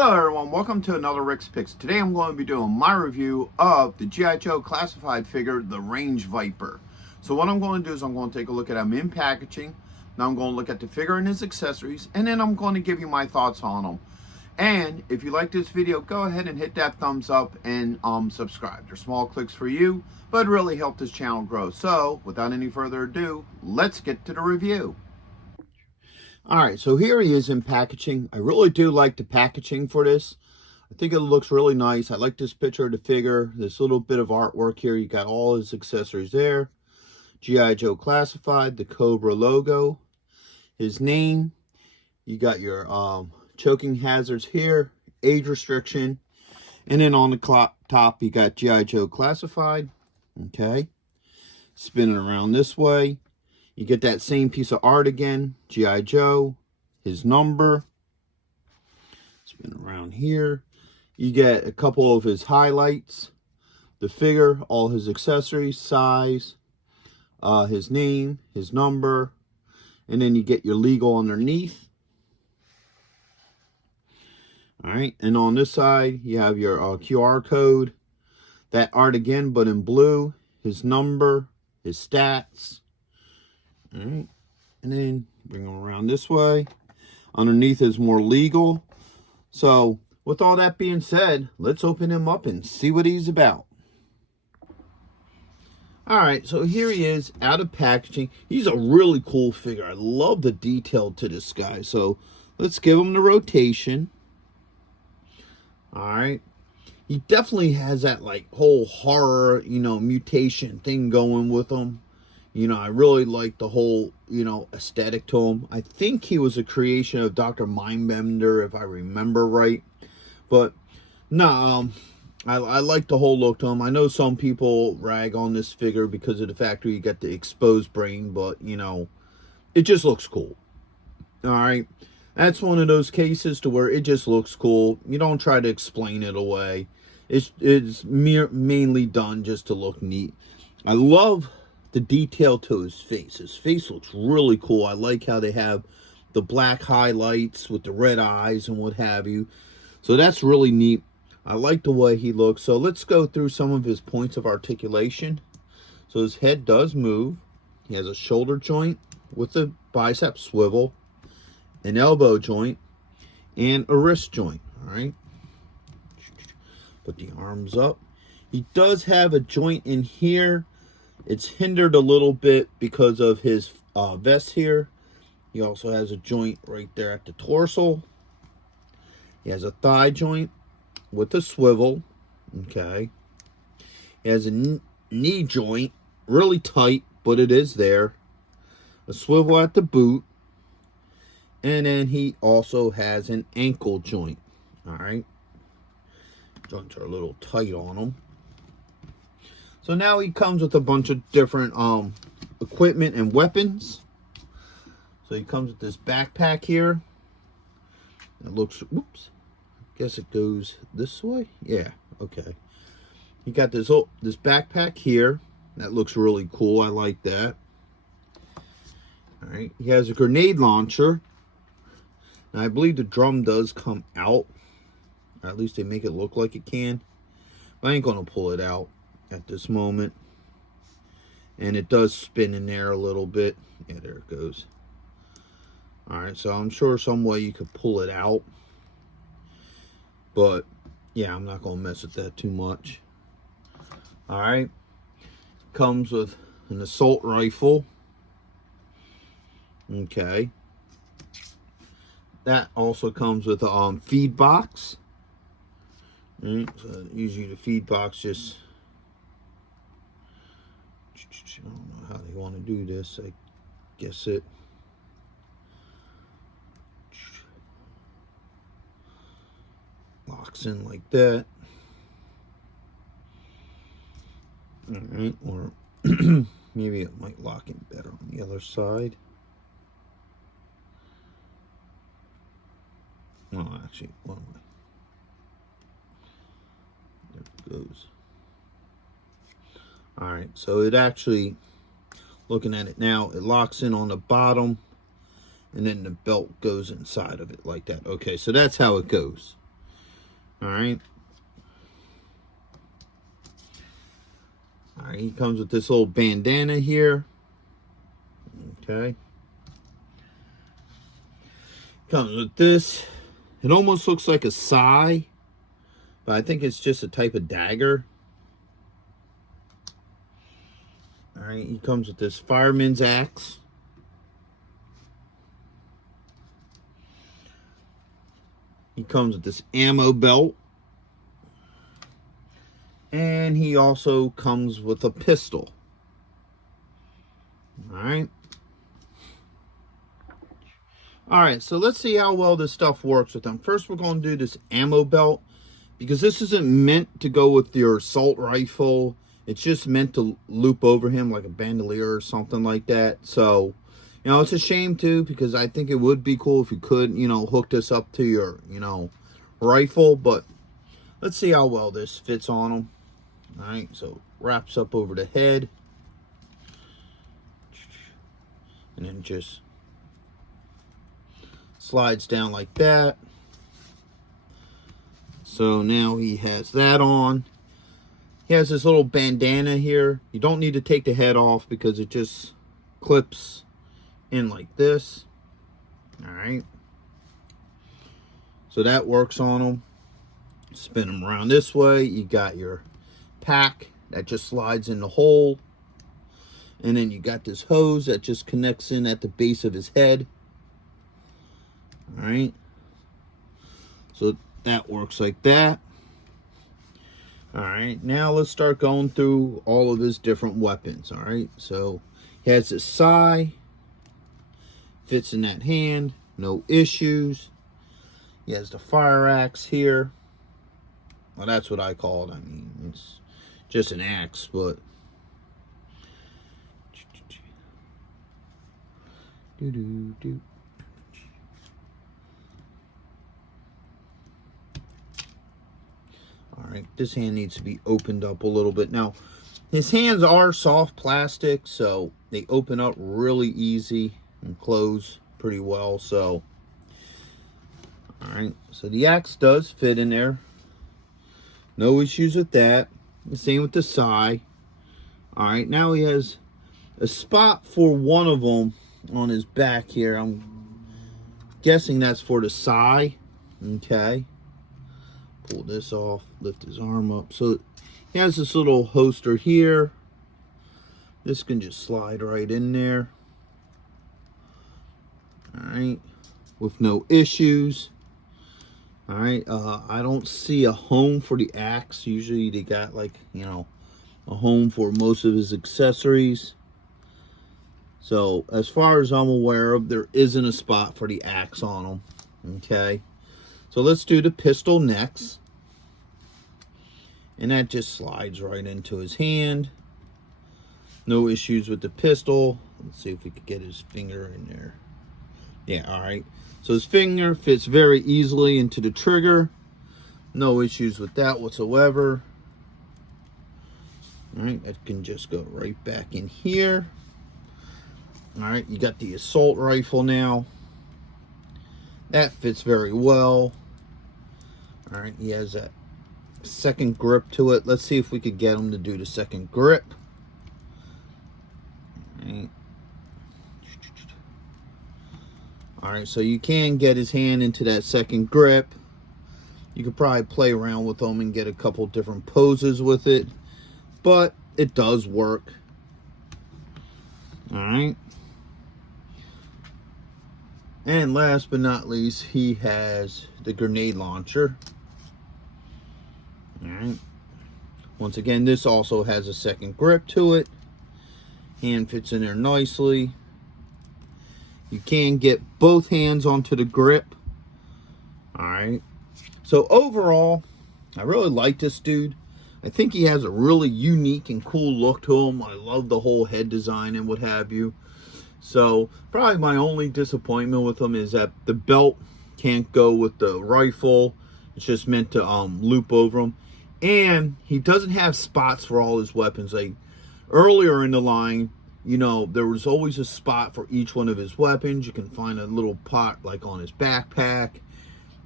Hello everyone, welcome to another Rick's Picks. Today I'm going to be doing my review of the G.I. Joe classified figure, the Range Viper. So what I'm going to do is I'm going to take a look at him in packaging. Now I'm going to look at the figure and his accessories, and then I'm going to give you my thoughts on him. And if you like this video, go ahead and hit that thumbs up and subscribe. They're small clicks for you, but really help this channel grow. So without any further ado, let's get to the review. Alright, so here he is in packaging. I really do like the packaging for this. I think it looks really nice. I like this picture of the figure. This little bit of artwork here. You got all his accessories there. G.I. Joe classified, the Cobra logo, his name. You got your choking hazards here, age restriction. And then on the top, you got G.I. Joe classified. Okay. Spinning around this way. You get that same piece of art again, G.I. Joe, his number. Spin around here. You get a couple of his highlights, the figure, all his accessories, size, his name, his number, and then you get your legal underneath. All right, and on this side, you have your QR code, that art again, but in blue, his number, his stats. All right, and then bring them around this way. Underneath is more legal. So with all that being said, let's open him up and see what he's about. All right, so here he is out of packaging. He's a really cool figure. I love the detail to this guy. So let's give him the rotation. All right. He definitely has that like whole horror, mutation thing going with him. I really like the whole, aesthetic to him. I think he was a creation of Dr. Mindbender, if I remember right. But, no, I like the whole look to him. I know some people rag on this figure because of the fact that you got the exposed brain, but, it just looks cool. All right? That's one of those cases to where it just looks cool. You don't try to explain it away. It's mainly done just to look neat. I love the detail to his face. His face looks really cool. I like how they have the black highlights with the red eyes and what have you. So that's really neat. I like the way he looks. So let's go through some of his points of articulation. So his head does move. He has a shoulder joint with a bicep swivel, an elbow joint, and a wrist joint. All right. Put the arms up. He does have a joint in here. It's hindered a little bit because of his vest here. He also has a joint right there at the torso. He has a thigh joint with a swivel. Okay. He has a knee joint, really tight, but it is there. A swivel at the boot. And then he also has an ankle joint. All right. Joints are a little tight on him. So now he comes with a bunch of different equipment and weapons. So he comes with this backpack here. It looks, oops, I guess it goes this way. Yeah, okay. He got this backpack here. That looks really cool. I like that. All right, he has a grenade launcher. Now I believe the drum does come out. Or at least they make it look like it can. But I ain't gonna pull it out at this moment. And it does spin in there a little bit. Yeah, there it goes. Alright, so I'm sure some way you could pull it out. But yeah, I'm not gonna mess with that too much. Alright. Comes with an assault rifle. Okay. That also comes with a feed box. Right, so usually the feed box just, I don't know how they want to do this. I guess it locks in like that. All right, or maybe it might lock in better on the other side. Oh, actually, what am I? There it goes. All right, so it actually, looking at it now, it locks in on the bottom, and then the belt goes inside of it like that. Okay, so that's how it goes. All right. All right, he comes with this little bandana here. Okay. Comes with this. It almost looks like a sai, but I think it's just a type of dagger. All right, he comes with this fireman's axe. He comes with this ammo belt. And he also comes with a pistol. Alright. Alright, so let's see how well this stuff works with him. First, we're going to do this ammo belt, because this isn't meant to go with your assault rifle. It's just meant to loop over him like a bandolier or something like that. So, you know, it's a shame too, because I think it would be cool if you could, you know, hook this up to your, you know, rifle. But let's see how well this fits on him. Alright, so wraps up over the head. And then just slides down like that. So now he has that on. He has this little bandana here. You don't need to take the head off because it just clips in like this. Alright. So that works on him. Spin him around this way. You got your pack that just slides in the hole, and then you got this hose that just connects in at the base of his head. All right, so that works like that. All right, now let's start going through all of his different weapons. All right, so he has this sai, fits in that hand, no issues. He has the fire axe here. Well, that's what I call it. I mean, it's just an axe, but all right, this hand needs to be opened up a little bit. Now, his hands are soft plastic, so they open up really easy and close pretty well. So, all right, so the axe does fit in there. No issues with that. The same with the sai. All right, now he has a spot for one of them on his back here. I'm guessing that's for the sai. Okay. Pull this off, lift his arm up. So he has this little holster here. This can just slide right in there. All right, with no issues. All right, I don't see a home for the axe. Usually they got, like, you know, a home for most of his accessories. So as far as I'm aware of, there isn't a spot for the axe on him. Okay, so let's do the pistol next. And that just slides right into his hand. No issues with the pistol. Let's see if we could get his finger in there. Yeah, all right. So his finger fits very easily into the trigger. No issues with that whatsoever. All right, that can just go right back in here. All right, you got the assault rifle now. That fits very well. All right, he has that second grip to it. Let's see if we could get him to do the second grip. All right. All right, so you can get his hand into that second grip. You could probably play around with them and get a couple different poses with it, but it does work. All right. And last but not least, he has the grenade launcher. All right. Once again, this also has a second grip to it. Hand fits in there nicely. You can get both hands onto the grip. All right. So overall, I really like this dude. I think he has a really unique and cool look to him. I love the whole head design and what have you. So probably my only disappointment with him is that the belt can't go with the rifle. It's just meant to loop over him. And he doesn't have spots for all his weapons. Like earlier in the line, you know, there was always a spot for each one of his weapons. You can find a little pot like on his backpack.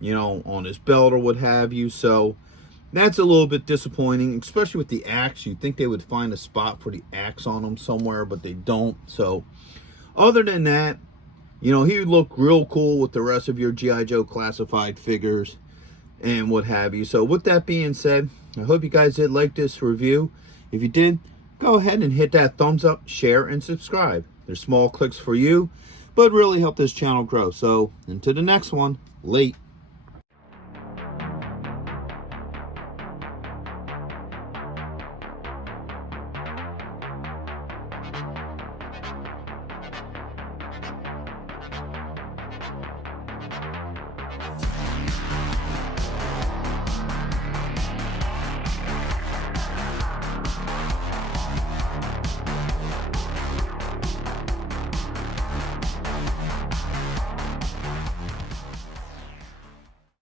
you know, on his belt or what have you. So that's a little bit disappointing, especially with the axe. You'd think they would find a spot for the axe on him somewhere, but they don't. So other than that, you know, he would look real cool with the rest of your G.I. Joe classified figures and what have you. So with that being said, I hope you guys did like this review. If you did, go ahead and hit that thumbs up, share, and subscribe. They're small clicks for you, but really help this channel grow. So until the next one, late.